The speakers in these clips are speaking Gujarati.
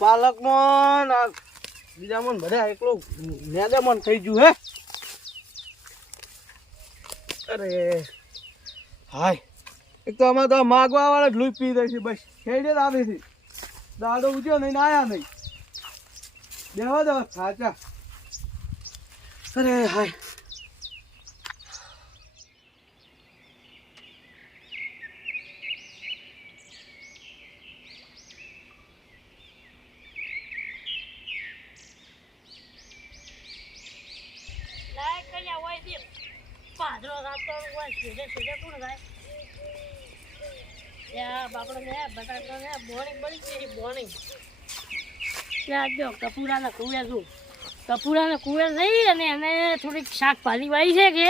પાલકમાં બીજામાં બધા એકલો નેદામાં થઈ ગયું હે. અરે હાય, એક તો અમે તો માગવા વાળા જ લૂઈ પી દે છે. બસ ખેડે જ આવી છે. દાડો ઉઠ્યો નહીં, આયા નહીં. બેહવા દો સાચા. અરે હાય, કપૂરાના કુવે જઈ અને એને થોડીક શાકભાજી વાળી છે કે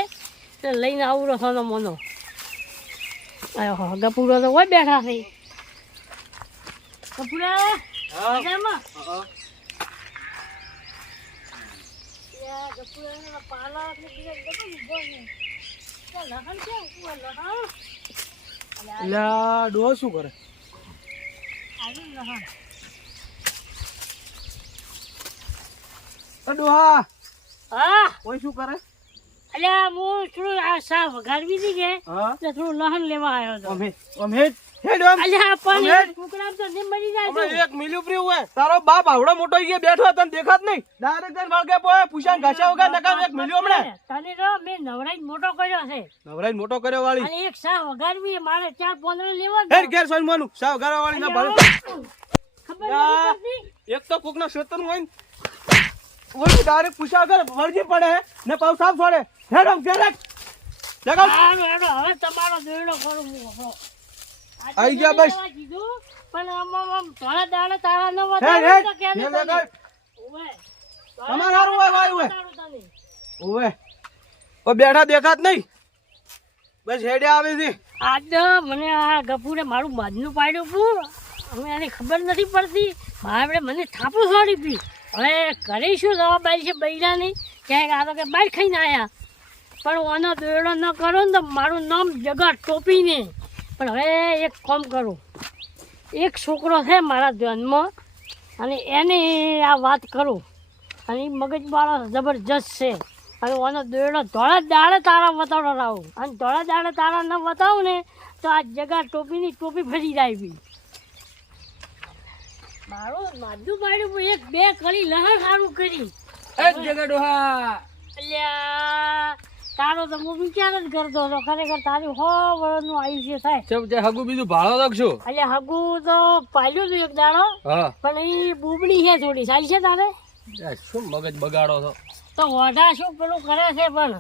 તો લઈને આવું રસોનો મોનો. કપૂરો તો હોય બેઠા છે. કપૂરા મજામાં? પાલક ને બીજા લહણ કેવું લહણ ડોહો શું કરે? લહણ ડોહા હા કોઈ શું કરે? અલ્યા હું થોડું આ શાક વઘારવી હતી કે એટલે થોડું લહણ લેવા આવ્યો હતો. અલ્યા પણ કુકડા તો નહીં મરી જાય. એક મિલ્યું પ્રી હોય તારો બાપ આવડો મોટો ગયો બેઠો તને દેખાત નહીં. ડાયરેક્ટ તને મળકે પોય પૂછાન ઘાસા વગર નકા એક મિલ્યું હમણે તને તો મેં નવરાઈ મોટો કર્યો છે. નવરાઈ મોટો કર્યો વાળી અને એક શાક વઘારવી મારે 4-15 લેવા. હેર ઘેર સોન મોનું શાક વઘારવા વાળી ના ભાડે ખબર નથી પડતી. એક તો કોકના ક્ષેત્ર હોય ને ઓય ડાયરેક્ટ પૂછા વગર વળગી પડે ને પાવ સાફ છોડે. હેડ આમ ડાયરેક્ટ લગાવ. હવે તમારો દોયડો કરું હું. આઈ ગયા બસ. પણ આમ થોડા દાડે તારા ન હેડ વધારે તો હેડ કેમ લગાવ. ઓય તમાર હારું હોય ભાઈ ઓય ઓ બેઠા દેખાત નહીં. બસ હેડે આવે છે. આજ મને આ ગપુરે મારું બાજનું પાડ્યું પૂ હવે એને ખબર નથી પડતી. મારે મને થાપું છોડી પી. હવે કરીશું જવાબદારી છે બૈરાની ક્યાંક આ તો કે બહાર ખાઈને આવ્યા પણ ઓનો દોયડો ન કરો ને તો મારું નામ જગા ટોપીને. પણ હવે એક કામ કરું, એક છોકરો છે મારા ધ્યાનમાં અને એને આ વાત કરું અને મગજવાળો જબરજસ્ત છે. અને ઓનો દોયડો ધોળા દાડે તારા વતાડો રાવું અને ધોળા દાડે તારા ન વતાવું ને તો આ જગા ટોપીની ટોપી ફરી જાય બી. મારું માધું પાડ્યું એક બે કળી લહણ સારું કરી એક જગા ડોહા. અલ્યા તારો તો હું વિચાર જ કરતો હતો ખરેખર તારી 100 વર્ષનું આયુષ્ય થાય. ચમ જે હગુ બીજું ભાડો રાખશો? અલ્યા હગુ તો પાલ્યું હતું એક દાડો પણ એ બુબડી છે થોડી ચાલી છે તારે. શું મગજ બગાડો છો તો ઓઢા શું પેલું કરે છે પણ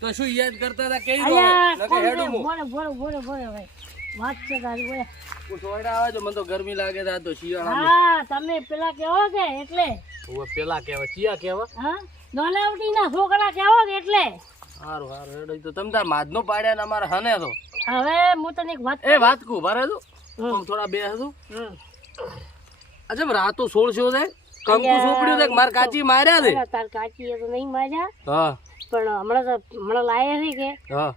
તો શું યાદ કરતા હતા કઈ બોલે ભાઈ વાત છે તારી બોલે. સોયડા આવે છે મને તો ગરમી લાગે છે આ તો શિયાળા. હા તમે પેલા કેવો કે એટલે પેલા કેવા ચિયા કેવા હા નોલાવટી ના છોકરા કેવો કે એટલે હારું હારું હેડો તો તમ તાર માધનો પાડ્યા ને અમારે હને તો. હવે હું તને એક વાત એ વાત કુ ભરે તું થોડા બે હતું. અચ્છા રાતો 16 છે કંકુ સોપડ્યું છે માર કાચી માર્યા છે. તાર કાચી એ તો નહીં માર્યા હા પણ હમણાં લાયા છે કે હા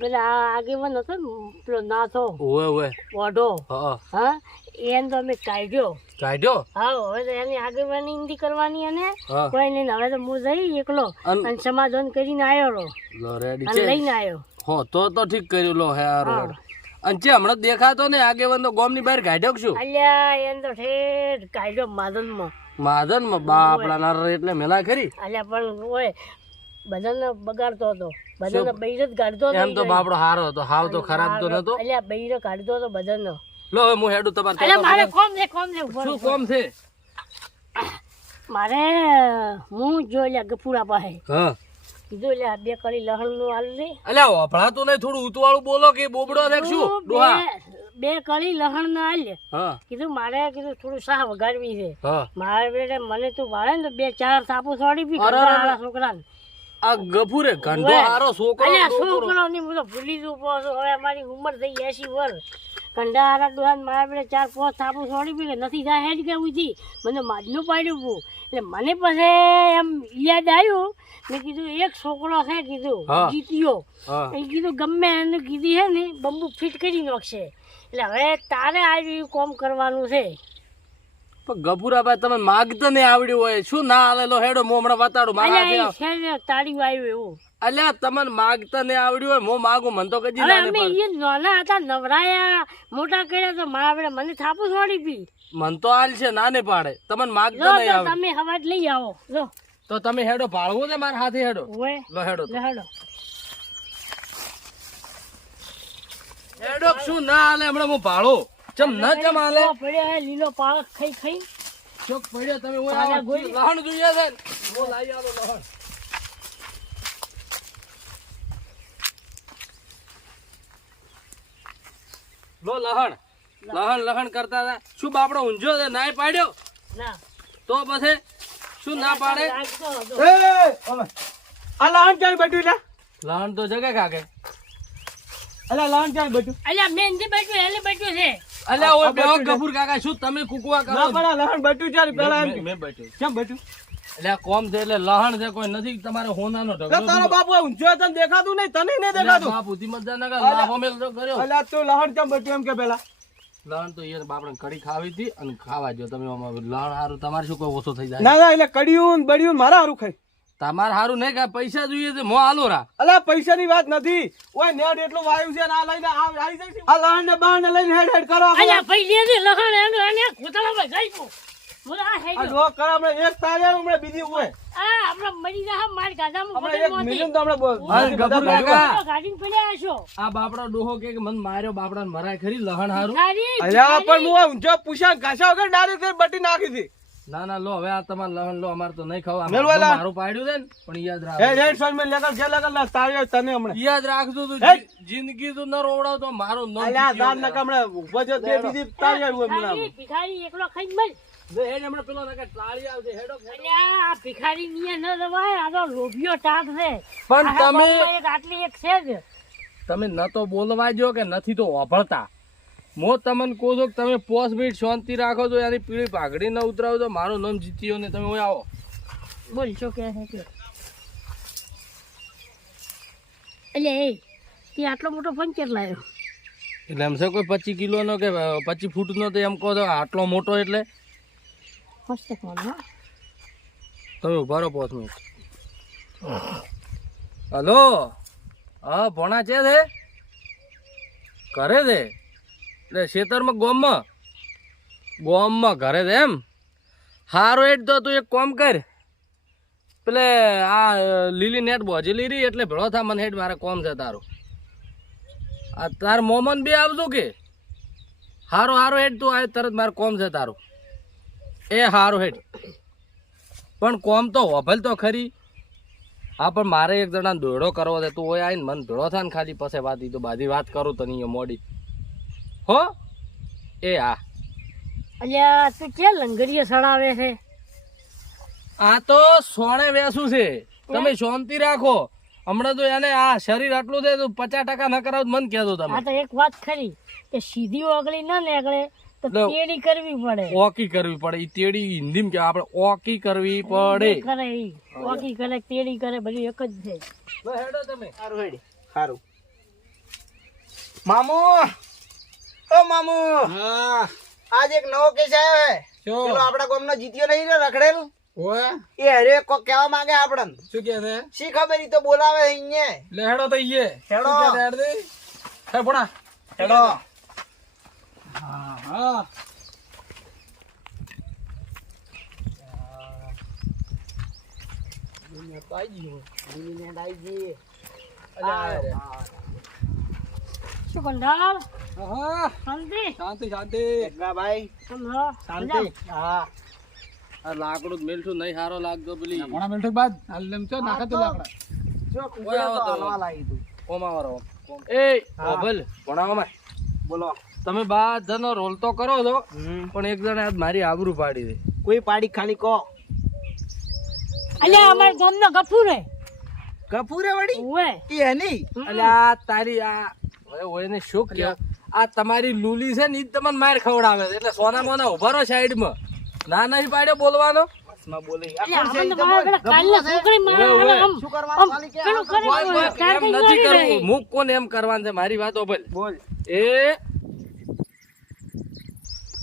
પેલા આગેવાન હતો ને પેલો નાથો ઓવે ઓઢો હા એને તો અમે કાઢ્યો. હા હવે તો એની આગેવાની હિન્દી કરવાની અને કોઈ નહીં. હવે તો હું જઈ એકલો અને સમાધાન કરીને આવ્યો અને લઈને આવ્યો. હો તો ઠીક કર્યું લો હે હારું. અને જે હમણાં દેખાતો ને આગેવાન તો ગોમ ની બહાર કાઢ્યો શું? અલ્યા એને તો ઠેઠ કાઢ્યો માધનમાં બાપડા ના એટલે મેલા ખરી. અલ્યા પણ હોય બધાને બગાડતો હતો બધાને બૈર જ કાઢતો હતો. એમ તો બાપડો હારો હતો હાવ તો ખરાબ તો નતો. અલ્યા બૈર કાઢતો હતો બધાને. લો હવે હું હેડું તમારે. અલ્યા મારે કોમ છે શું કોમ છે? મારે હું જો અલ્યા ગફુરા પાસે હા કીધું અલ્યા 2 કળી લહણ નું આલ દે. અલ્યા વફળાતું નહીં થોડું ઉતવાળું બોલો કે બોબડો છે શું ડોહા? 2 કળી લહણ ના આલ હા કીધું મારે કીધું થોડું શાહ વગાડવી છે. હા મારે બેટે મને તું ભાડે ને તો 2-4 થાપુ છોડી પી છોકરા. આ ગફુરે ગંડો હારો છોકરો. અલ્યા છોકરો ની હું તો ભૂલી જઉં પાછો. હવે અમારી ઉંમર થઈ 80 વર્ષ કંડારા ડોહાન મારા પેલે 4-5 થાપુ છોડી પી નથી જાય હેડ કે ઉધી મને માજનું પાડ્યું હતું એટલે મને પછી એમ યાદ આવ્યું મેં કીધું એક છોકરો છે કીધું હા. જીત્યો હા એ કીધું ગમે એને કીધી છે ને બંબુ ફિટ કરી નાખશે એટલે હવે તારે આવ્યું કોમ કરવાનું છે પણ ગભુરાભાઈ તમે માગતા નહીં આવડ્યું હોય શું ના આલેલો હેડો હું હમણાં બતાડું મારા અલ્યા હાથે એ છે ને તાળીયું આવ્યું એવું અલ્યા તમને માગતા નહીં આવડ્યું હોય હું માગું મને તો કદી હવે ના અમે પડે. એ નાના હતા નવરાયા મોટા કર્યા તો મારા આપણે મને થાપુ છોડી પી મન તો હાલ છે ના ને પાડે તમને જો માગતા નહીં તો આવડે તમે હવાજ લઈ આવો જો તો તમે હેડો ભાળવું છે મારા હાથે હેડો ઓએ લો હેડો તો. લહેડો હેડો શું ના હાલે હમણાં હું ભાળો ચમ ના ચમ હાલે લીલો પડ્યો હે લીલો પાલક ખાઈ ખાઈ ચોક પડ્યો તમે ઓય તાજા આવો. ગોળી. લહણ જોઈએ છે ને? હું લાવી આલો લહણ લો લહણ લહણ કરતા હતા શું બાપડો ઊંઝો છે નાય પાડ્યો ના તો પછી શું ના પાડે રાખતો હતો. એ ઓમે આ લાહણ ક્યાં બેઠું લે લહણ તો જગે કાકે અલા લાહણ ક્યાં બેઠું અલ્યા મેં જે બેઠું એને બેઠું છે અલ્યા ઓય આ બેહો બેઠું છે. ગફુર કાકા શું તમે કુકવા કરો ના પણ આ લાહણ બેઠું છે પેલા એમ મેં બેઠો કેમ બેઠું એટલે કોમ છે એટલે લહણ છે કોઈ નથી તમારે હોનાનો લે ઢગલો તારો બાપુ ઊંચો તને દેખાતું નહીં તને નહીં દેખાતું બાપ ઉધી મજા ના અલા. લાફો મેલ તો કર્યો અલા તું લાહણ કેમ બેઠું એમ કે પેલા લહણ તો યાર બાપડે કડી ખાવી હતી અને ખાવા જો તમે આમાં લહણ હારું તમારે શું કોઈ ઓછો થઈ જાય ના ના એટલે કડિયું ને બડિયું ને મારા હારું ખાઈ તમારે હારું નહીં કાંઈ પૈસા જોઈએ છે મો હાલો રા અલા પૈસાની વાત નથી ઓય નેટ એટલું વાયુ છે ને આ લઈને આવી જાય છે આ લાહણ ને બાહણ ને લઈને હેડ હેડ કરો અલ્યા પૈસે થી લખણ એનું એને ઘોટાળામાં ગઈ બોલો આ આ હેડો ડોક કરે હમણાં એક તારે હમણાં બીજી હોય આ આપણે મરી જા માર ગાધામાં હમણાં એક મિલિયન તો હમણાં હા, ગભર કાકા. ગાડીને પડ્યા છો આ બાપડો ડોહો કે મને માર્યો બાપડા મરાય ખરી લહણ હારું ગાડી અલ્યા પણ હું આ ઊંચો પૂછા ઘાસા વગર ડાયરેક્ટ બટી નાખી હતી ના ના લો હવે આ તમારે લહણ લો અમારે તો નહીં ખાવા મેલવા લા. મારું પાડ્યું છે ને પણ યાદ હેડ રાખ હેડ સોલ મેં લગન કે લગન ના તારે તને હમણાં યાદ રાખજો તું હેડ. જિંદગી તું ન રોવડાવતો મારું નામ અલ્યા જીત્યો દાન નકા હમણાં ઉભો જો તે બીજી તારી હોય ભિખારી મને ભિખારી એકલો ખાઈને મર જો હેડ હમણાં પેલો નકા ટાળી આવશે હેડો અલ્યા આ ભિખારી નિયે ન રવાય આ તો લોભિયો ટાટ છે પણ આ તમે ગામમાં એક આટલી એક છે જ તમે ન તો બોલવા જો કે નથી તો વાપરતા મો તમને કહું છું કે તમે 5 મિનિટ શાંતિ રાખો તો એની પીળી પાઘડી ન ઉતરાવો તો મારું નામ જીત્યો ને તમે ઓય આવો બોલ શું કહે છે કે અલ્યા એ તે આટલો મોટો પંચર લાવ્યો એટલે એમ છે કોઈ 25 કિલોનો કે 25 ફૂટનો તો એમ કહો તો આટલો મોટો એટલે મસ્ત કોણ હા તમે ઉભા રહો 5 મિનિટ હલો હા ભણા છે ઘરે છે એટલે ખેતરમાં ગોમમાં ઘરે છે એમ હારો એટ તો તું એક કામ કર પેલે આ લીલી નેટ બોજેલી રહી એટલે ભેળો થા મને હેડ મારે કોમ છે તારું આ તાર મોમન બી આવજો કે હારો હારો હેડ તું આવે તરત મારે કોમ છે તારું એ હારો હેડ પણ કોમ તો હોભલ તો ખરી હા પણ મારે એક જણા દોડો કરવો છે તું ઓય આવીને મને ભેળો થાય ને ખાલી પાસે વાત ઈ તો બાધી વાત કરું તને અહીંયા મોડી હો એ હા અલ્યા તું ક્યાં લંગડીઓ સડાવે છે આ તો સોણે વેસું છે તમે શાંતિ રાખો હમણાં તો એને આ શરીર આટલું છે તો 50% ન કરાવ મન કહેતો તમે આ તો એક વાત ખરી કે સીધી ઓગળી ના નીકળે તો લો. તેડી કરવી પડે ઓકી કરવી પડે ઈ તેડી હિન્દીમાં કે આપણે ઓકી કરવી પડે કરે ઈ ઓકી કરે તેડી કરે બધું એક જ છે હેડો તમે સારું હેડ સારું મામુ ઓ મામુ હા આજ એક નવો કેસ આવ્યો હે શું પેલો આપડા ગામનો જીત્યો નહીં ને રખડેલ ઓય એ હરે કો કહેવા માંગે આપણને શું કહે છે શી ખબર ઈ તો બોલાવે અહીંયા લે હેડો તો ઈએ હેડો. શું કહે છે હેડ દે હે ભણા હેડો હા હા શું કંડાળ હા શાંતિ શાંતિ શાંતિ ભાઈ કેમ હો? શાંતિ હા આ લાકડું જ મેલઠું નહીં સારો લાગતો પેલી ઘણા મિનિટ બાદ હાલ છો નાખે તો લાકડા જો ઓય આવો તો. હલવા લાગી તું ઓમાવારો એ ઓભલ ભણાવમાં બોલો તમે બા ધનો રોલ તો કરો છો પણ એક જણે આજ મારી આબરૂ પાડી દે કોઈ પાડી ખાલી કહો અલ્યા અમાર ગામનો ગફુર હે કપૂરે વળી ઓએ ઈ એની એટલે આ તારી આ હવે ઓયને શું કહ્યો આ તમારી લુલી છે ને ઈ જ તમને માર ખવડાવે છે. એટલે સોના મોના ઉભા રહો સાઈડમાં. ના નહીં પાડ્યો બોલવાનો. એટલે આપણને તો મારા પેલા કાલના છોકરી મારે ઓવે, આમ પેલું કરે કોઈ કોઈ કાન એમ કઈ નથી મારી કરવું. રહી. મુક કોને એમ કરવાનું છે મારી વાતો બોલ. બોલ. એ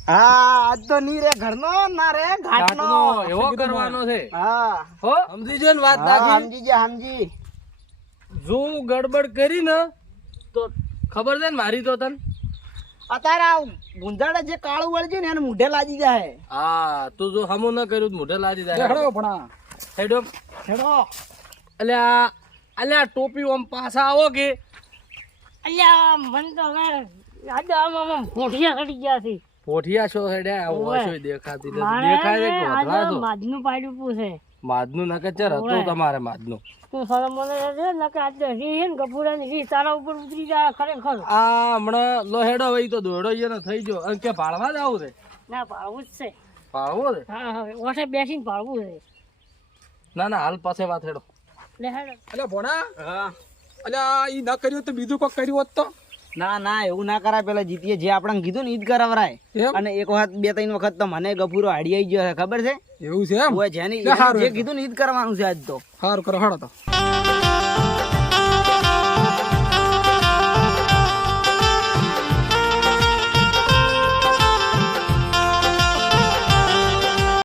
હા આજ તો ની રે ઘરનો ના રે ઘાટનો એવો કરવાનો છે. હા હો સમજી જો ને વાત નાખી. સમજી જો ગડબડ કરી ને તો ખબર છે ને મારી તો તને. અત્યારે આ ગુંજાડે જે કાળું વળગ્યું ને એને મૂઢે લાગી જાય. હા તું જો હમું ન કર્યું તો મોઢે લાજી જાય. દેખાડો ભણા હેડો હેડો અલ્યા ટોપી ઓમ પાછા આવો કે. અલ્યા મને તો હવે આજે આમ પોઠિયા ચડી ગયા છે. પોઠિયા છો હેડ્યા આવું ઓવે. હશો દેખાતી નથી. મારે દેખાય છે કે આજે વધરા છો? માજનું પાડ્યું પૂછે માદનું નકચર હતું ઓવે. તમારે માદનું. તું સરમ મને રહેજે નકે આજે રી હે ને ગફુરાની રી તારા ઉપર ઉતરી જાય ખરેખર. આ હમણાં લો હેડો હવે ઈ તો દોડો ઈ ને થઈ ગયો. અને કે ભાળવા જ આવું છે. ના પાડવું જ છે. ભાળવો છે. હા હવે ઓઠે બેસીને પાડવું છે. ના ના હાલ પાસે વાત હેડો. લે હેડ. અલ્યા ભણા અલ્યા ઈ ન કર્યું તો બીજું કોઈ કર્યું હોત તો ના ના એવું ના કરાય. પેલા જીતીએ જે આપણે કીધું ને ઈ જ કરાવરાય. એમ અને એક વખત બે ત્રણ વખત તો મને ગફુરો હાડી આવી ગયો છે ખબર છે. એવું છે એમ ઓય જેની લે હારું જે એટલે. કીધું ને ઈ જ કરવાનું છે આજ તો. સારું કરો હાડો તો